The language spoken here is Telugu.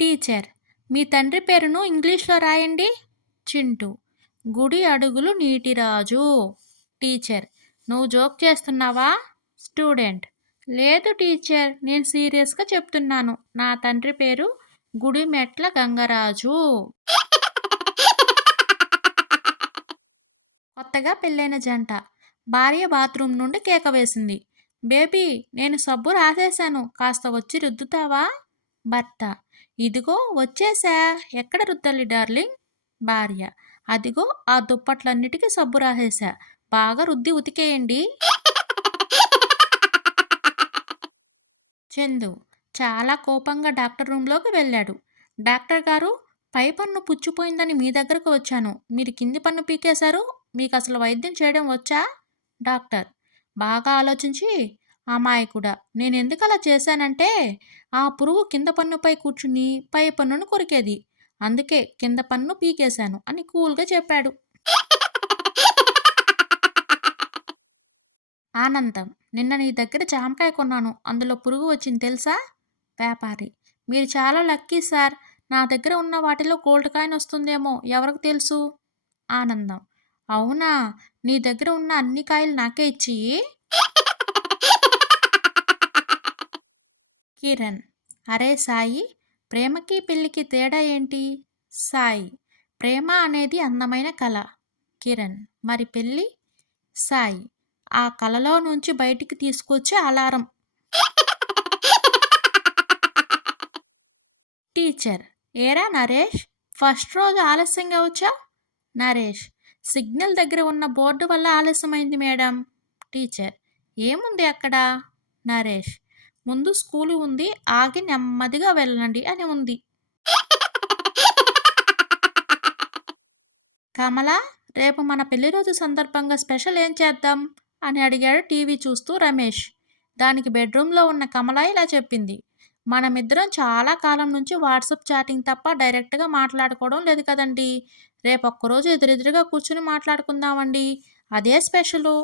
టీచర్: మీ తండ్రి పేరును ఇంగ్లీష్లో రాయండి. చింటూ: గుడి అడుగులు నీటిరాజు. టీచర్: నువ్వు జోక్ చేస్తున్నావా? స్టూడెంట్: లేదు టీచర్, నేను సీరియస్గా చెప్తున్నాను. నా తండ్రి పేరు గుడిమెట్ల గంగరాజు. కొత్తగా పెళ్ళైన జంట. భార్య బాత్రూమ్ నుండి కేక వేసింది. బేబీ, నేను సబ్బు రాసేశాను, కాస్త వచ్చి రుద్దుతావా? భర్త: ఇదిగో వచ్చేసా, ఎక్కడ రుద్దాలి డార్లింగ్? భార్య: అదిగో ఆ దుప్పట్లన్నిటికీ సబ్బు రాసేసా, బాగా రుద్ది ఉతికేయండి. చందు చాలా కోపంగా డాక్టర్ రూమ్లోకి వెళ్ళాడు. డాక్టర్ గారు, పై పన్ను పుచ్చిపోయిందని మీ దగ్గరకు వచ్చాను. మీరు కింది పన్ను పీకేశారు. మీకు అసలు వైద్యం చేయడం వచ్చా? డాక్టర్ బాగా ఆలోచించి, అమాయకుడా, నేను ఎందుకు అలా చేశానంటే ఆ పురుగు కింద పన్నుపై కూర్చుని పై పన్నును కొరికేది. అందుకే కింద పన్ను పీకేశాను అని కూల్గా చెప్పాడు. ఆనందం: నిన్న నీ దగ్గర జామకాయ కొన్నాను, అందులో పురుగు వచ్చింది తెలుసా? వ్యాపారి: మీరు చాలా లక్కీ సార్, నా దగ్గర ఉన్న వాటిలో గోల్డ్ కాయిన్ వస్తుందేమో, ఎవరికి తెలుసు? ఆనందం: అవునా, నీ దగ్గర ఉన్న అన్ని కాయలు నాకే ఇచ్చి. కిరణ్: అరే సాయి, ప్రేమకి పెళ్ళికి తేడా ఏంటి? సాయి: ప్రేమ అనేది అందమైన కళ. కిరణ్: మరి పెళ్ళి? సాయి: ఆ కళలో నుంచి బయటికి తీసుకొచ్చే అలారం. టీచర్: ఏరా నరేష్, ఫస్ట్ రోజు ఆలస్యంగా వచ్చా? నరేష్: సిగ్నల్ దగ్గర ఉన్న బోర్డు వల్ల ఆలస్యమైంది మేడం. టీచర్: ఏముంది అక్కడ? నరేష్: ముందు స్కూలు ఉంది, ఆగి నెమ్మదిగా వెళ్ళండి అని ఉంది. కమల, రేపు మన పెళ్లి రోజు సందర్భంగా స్పెషల్ ఏం చేద్దాం అని అడిగాడు టీవీ చూస్తూ రమేష్. దానికి బెడ్రూమ్లో ఉన్న కమల ఇలా చెప్పింది: మనమిద్దరం చాలా కాలం నుంచి వాట్సాప్ చాటింగ్ తప్ప డైరెక్ట్గా మాట్లాడుకోవడం లేదు కదండి. రేపు ఒక్కరోజు ఎదురెదురుగా కూర్చుని మాట్లాడుకుందామండి, అదే స్పెషలు.